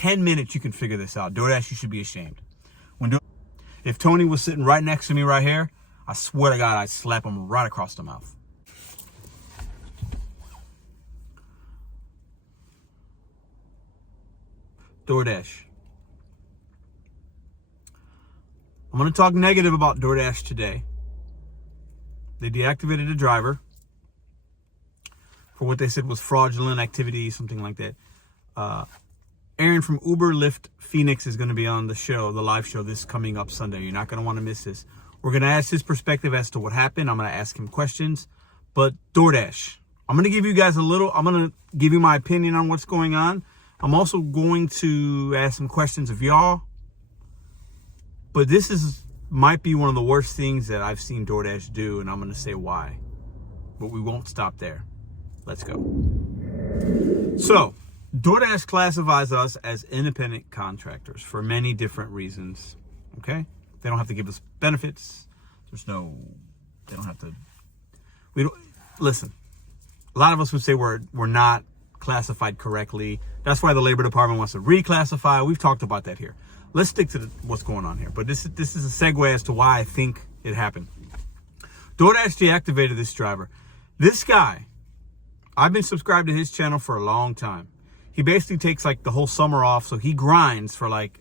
10 minutes, you can figure this out. DoorDash, you should be ashamed. If Tony was sitting right next to me right here, I swear to God, I'd slap him right across the mouth. DoorDash. I'm going to talk negative about DoorDash today. They deactivated a driver for what they said was fraudulent activity, something like that. Aaron from Uber Lyft Phoenix is going to be on the show, the live show, this coming up Sunday. You're not going to want to miss this. We're going to ask his perspective as to what happened. I'm going to ask him questions. But DoorDash, I'm going to give you guys I'm going to give you my opinion on what's going on. I'm also going to ask some questions of y'all. But this might be one of the worst things that I've seen DoorDash do, and I'm going to say why. But we won't stop there. Let's go. So, DoorDash classifies us as independent contractors for many different reasons. Okay? They don't have to give us benefits. Listen, a lot of us would say we're not classified correctly. That's why the Labor Department wants to reclassify. We've talked about that here. Let's stick to what's going on here. But this is a segue as to why I think it happened. DoorDash deactivated this driver. This guy, I've been subscribed to his channel for a long time. He basically takes like the whole summer off. So he grinds for like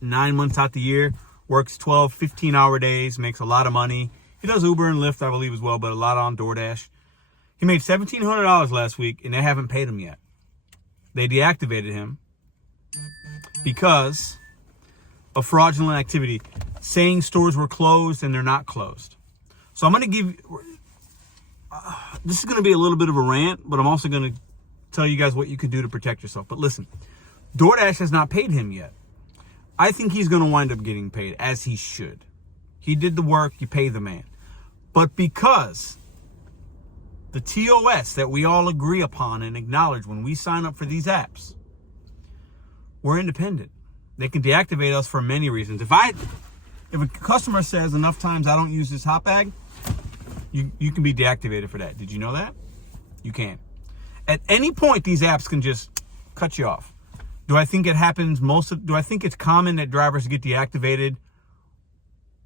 9 months out the year, works 12, 15-hour days, makes a lot of money. He does Uber and Lyft, I believe, as well, but a lot on DoorDash. He made $1,700 last week, and they haven't paid him yet. They deactivated him because of fraudulent activity, saying stores were closed and they're not closed. So I'm going to give this is going to be a little bit of a rant, but I'm also going to tell you guys what you can do to protect yourself. But listen, DoorDash has not paid him yet. I think he's going to wind up getting paid, as he should. He did the work, you pay the man. But because the TOS that we all agree upon and acknowledge when we sign up for these apps, we're independent. They can deactivate us for many reasons. If a customer says enough times I don't use this hot bag, you can be deactivated for that. Did you know that? You can. At any point, these apps can just cut you off. Do I think it happens do I think it's common that drivers get deactivated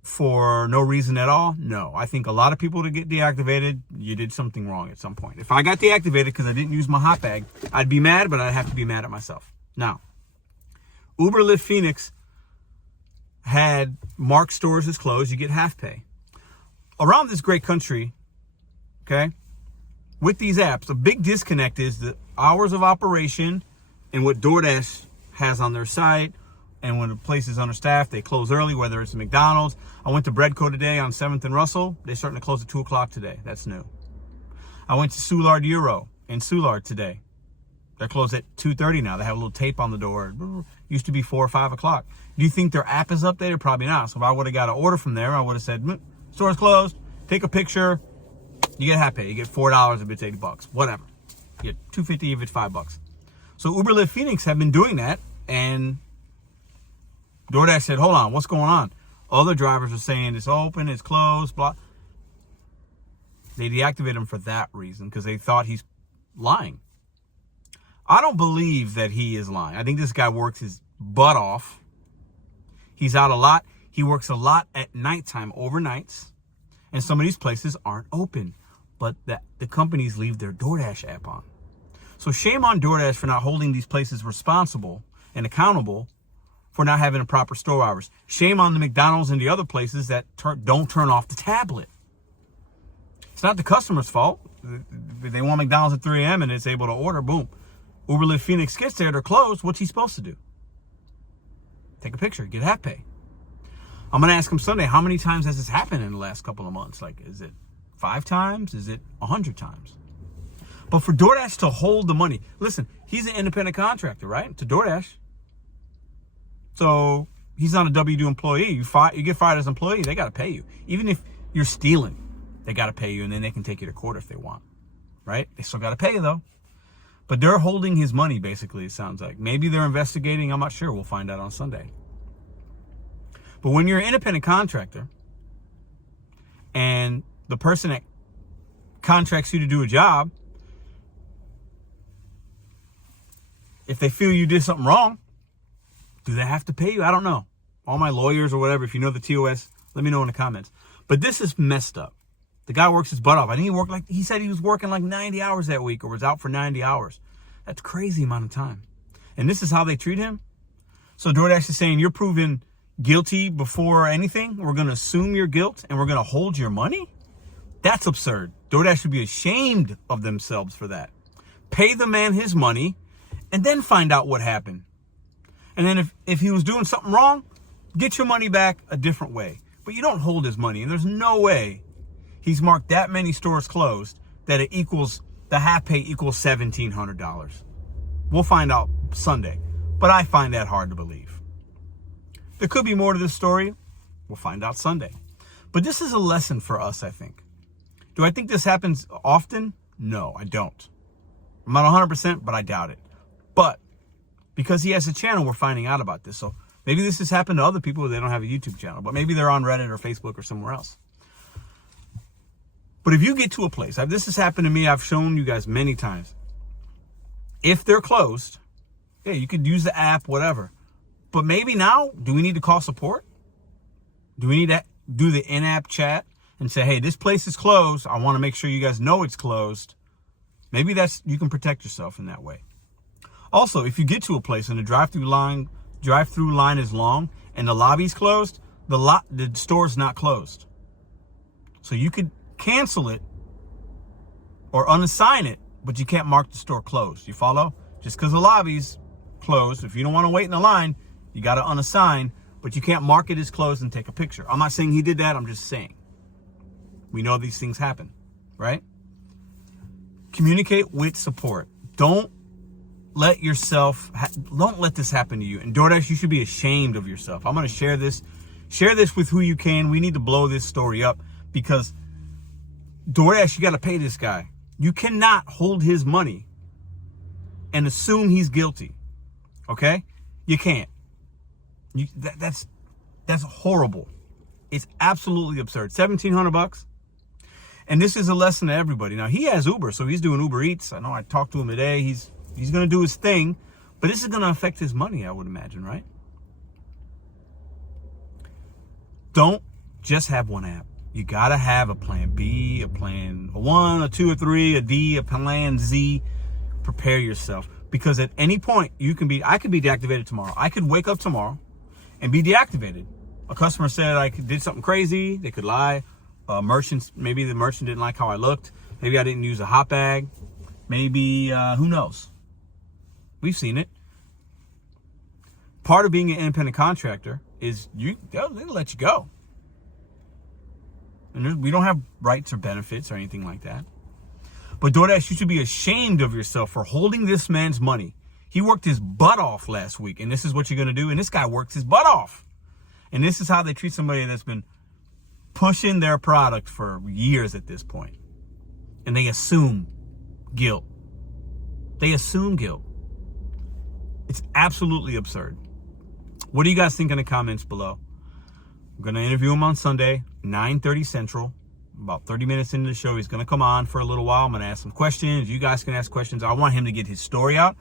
for no reason at all? No. I think a lot of people that get deactivated, you did something wrong at some point. If I got deactivated because I didn't use my hot bag, I'd be mad, but I'd have to be mad at myself. Now, Uber Lyft Phoenix had marked stores as closed. You get half pay. Around this great country, okay, with these apps, a big disconnect is the hours of operation and what DoorDash has on their site. And when a place is understaffed, they close early, whether it's a McDonald's. I went to Breadco today on 7th and Russell. They're starting to close at 2 o'clock today. That's new. I went to Soulard Euro in Soulard today. They're closed at 2:30 now. They have a little tape on the door. Used to be 4 or 5 o'clock. Do you think their app is updated? Probably not. So if I would have got an order from there, I would have said, store's closed. Take a picture. You get half pay. You get $4 if it's $80. Whatever. You get $2.50 if it's $5. So Uber Lyft Phoenix have been doing that, and DoorDash said, hold on, what's going on? Other drivers are saying it's open, it's closed, blah. They deactivated him for that reason because they thought he's lying. I don't believe that he is lying. I think this guy works his butt off. He's out a lot. He works a lot at nighttime, overnights. And some of these places aren't open, but the companies leave their DoorDash app on. So shame on DoorDash for not holding these places responsible and accountable for not having a proper store hours. Shame on the McDonald's and the other places that don't turn off the tablet. It's not the customer's fault. If they want McDonald's at 3 a.m. and it's able to order, boom. Uber Lyft Phoenix gets there, they're closed. What's he supposed to do? Take a picture, get half pay. I'm going to ask him Sunday, how many times has this happened in the last couple of months? Like, is it 5 times? Is it 100 times? But for DoorDash to hold the money, listen, he's an independent contractor, right? To DoorDash. So he's not a W-2 employee. You get fired as an employee, they got to pay you. Even if you're stealing, they got to pay you, and then they can take you to court if they want, right? They still got to pay you, though. But they're holding his money, basically, it sounds like. Maybe they're investigating. I'm not sure. We'll find out on Sunday. But when you're an independent contractor and the person that contracts you to do a job, if they feel you did something wrong, Do they have to pay you? I don't know. All my lawyers or whatever, if you know the TOS, let me know in the comments. But this is messed up. The guy works his butt off. I think he said he was working like 90 hours that week or was out for 90 hours. That's a crazy amount of time. And this is how they treat him? So DoorDash is saying you're proven guilty before anything. We're going to assume your guilt and we're going to hold your money? That's absurd. DoorDash should be ashamed of themselves for that. Pay the man his money and then find out what happened. And then if he was doing something wrong, get your money back a different way. But you don't hold his money. And there's no way he's marked that many stores closed that it equals, the half pay equals $1,700. We'll find out Sunday. But I find that hard to believe. There could be more to this story. We'll find out Sunday. But this is a lesson for us, I think. Do I think this happens often? No, I don't. I'm not 100%, but I doubt it. But because he has a channel, we're finding out about this. So maybe this has happened to other people who they don't have a YouTube channel, but maybe they're on Reddit or Facebook or somewhere else. But if you get to a place, this has happened to me, I've shown you guys many times. If they're closed, yeah, you could use the app, whatever. But maybe now, do we need to call support? Do we need to do the in-app chat and say, hey, this place is closed. I want to make sure you guys know it's closed. Maybe you can protect yourself in that way. Also, if you get to a place and the drive-through line is long and the lobby's closed, the store's not closed. So you could cancel it or unassign it, but you can't mark the store closed. You follow? Just because the lobby's closed, if you don't want to wait in the line, you got to unassign, but you can't mark it as closed and take a picture. I'm not saying he did that. I'm just saying. We know these things happen, right? Communicate with support. Don't let this happen to you. And DoorDash, you should be ashamed of yourself. I'm going to share this with who you can. We need to blow this story up because DoorDash, you got to pay this guy. You cannot hold his money and assume he's guilty. Okay? You can't. That's horrible. It's absolutely absurd. $1,700. And this is a lesson to everybody. Now, he has Uber, so he's doing Uber Eats. I know I talked to him today. He's going to do his thing, but this is going to affect his money, I would imagine, right? Don't just have one app. You got to have a plan B, a plan 1, a 2, a 3, a D, a plan Z. Prepare yourself because at any point I could be deactivated tomorrow. I could wake up tomorrow and be deactivated. A customer said I did something crazy. They could lie. Maybe the merchant didn't like how I looked. Maybe I didn't use a hot bag. Maybe, who knows? We've seen it. Part of being an independent contractor is they'll let you go. And we don't have rights or benefits or anything like that. But DoorDash, you should be ashamed of yourself for holding this man's money. He worked his butt off last week, and this is what you're going to do. And this guy works his butt off. And this is how they treat somebody that's been pushing their product for years at this point. And they assume guilt. They assume guilt. It's absolutely absurd. What do you guys think in the comments below? I'm going to interview him on Sunday, 9:30 Central. About 30 minutes into the show, he's going to come on for a little while. I'm going to ask some questions. You guys can ask questions. I want him to get his story out.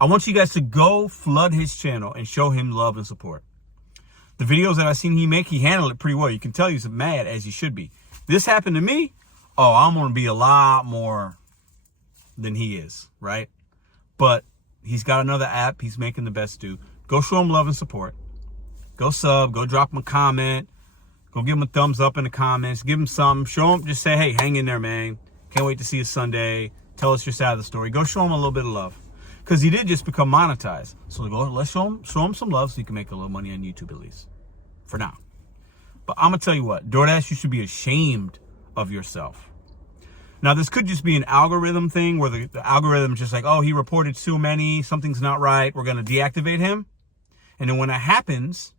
I want you guys to go flood his channel and show him love and support. The videos that I've seen he handled it pretty well. You can tell he's mad as he should be. This happened to me. Oh, I'm going to be a lot more than he is, right? But he's got another app. He's making the best do. Go show him love and support. Go sub. Go drop him a comment. Go give him a thumbs up in the comments. Give him something. Show him. Just say, hey, hang in there, man. Can't wait to see you Sunday. Tell us your side of the story. Go show him a little bit of love. Because he did just become monetized. So let's show him some love so he can make a little money on YouTube at least. For now. But I'm going to tell you what. DoorDash, you should be ashamed of yourself. Now, this could just be an algorithm thing where the algorithm is just like, oh, he reported too many. Something's not right. We're going to deactivate him. And then when that happens,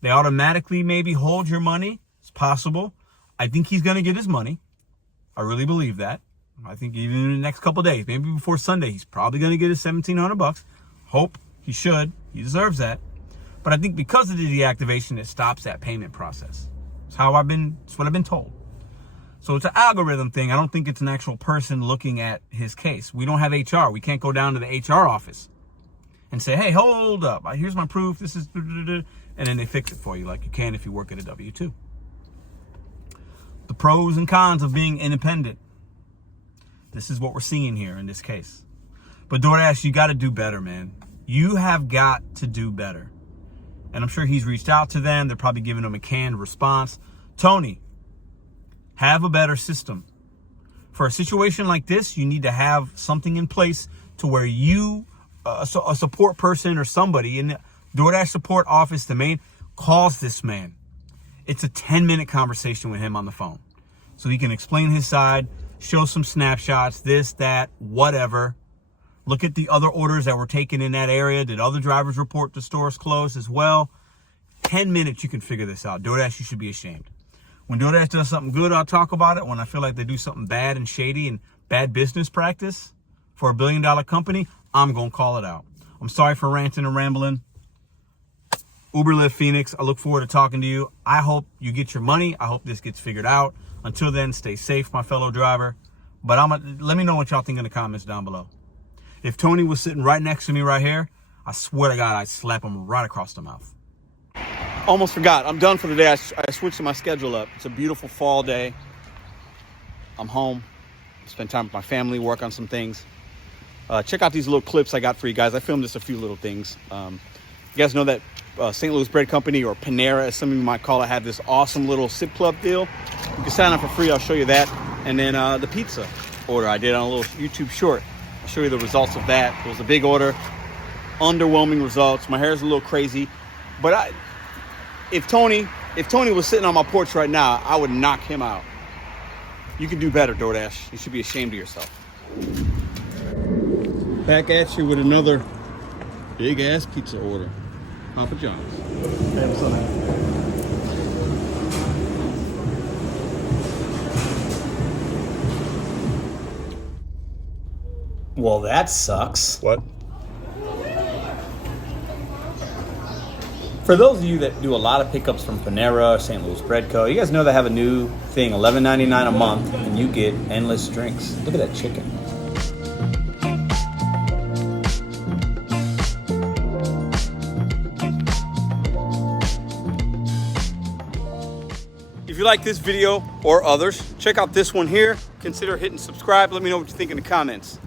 they automatically maybe hold your money. It's possible. I think he's going to get his money. I really believe that. I think even in the next couple of days, maybe before Sunday, he's probably going to get his $1,700. Hope he should. He deserves that. But I think because of the deactivation, it stops that payment process. It's what I've been told. So it's an algorithm thing. I don't think it's an actual person looking at his case. We don't have HR. We can't go down to the HR office and say, hey, hold up, here's my proof, this is, and then they fix it for you like you can if you work at a W-2. The pros and cons of being independent. This is what we're seeing here in this case. But DoorDash, you got to do better, man. You have got to do better. And I'm sure he's reached out to them. They're probably giving him a canned response. Tony, have a better system. For a situation like this, you need to have something in place to where you, a support person or somebody in the DoorDash support office, the main, calls this man. It's a 10-minute conversation with him on the phone. So he can explain his side, show some snapshots, this, that, whatever. Look at the other orders that were taken in that area. Did other drivers report the stores closed as well? 10 minutes, you can figure this out. DoorDash, you should be ashamed. When DoorDash does something good, I'll talk about it. When I feel like they do something bad and shady and bad business practice for a billion-dollar company, I'm going to call it out. I'm sorry for ranting and rambling. Uber Lyft Phoenix, I look forward to talking to you. I hope you get your money. I hope this gets figured out. Until then, stay safe, my fellow driver. But let me know what y'all think in the comments down below. If Tony was sitting right next to me right here, I swear to God, I'd slap him right across the mouth. Almost forgot. I'm done for the day. I switched my schedule up. It's a beautiful fall day. I'm home. Spend time with my family, work on some things. Check out these little clips I got for you guys. I filmed just a few little things. You guys know that St. Louis Bread Company, or Panera, as some of you might call it, have this awesome little sip club deal. You can sign up for free. I'll show you that. And then the pizza order I did on a little YouTube short. I'll show you the results of that. It was a big order. Underwhelming results. My hair's a little crazy. But if Tony was sitting on my porch right now, I would knock him out. You can do better, DoorDash. You should be ashamed of yourself. Back at you with another big-ass pizza order. Papa John's. Hey, what's up, man? Well, that sucks. What? For those of you that do a lot of pickups from Panera or St. Louis Bread Co., you guys know they have a new thing, $11.99 a month, and you get endless drinks. Look at that chicken. If you like this video or others, check out this one here. Consider hitting subscribe. Let me know what you think in the comments.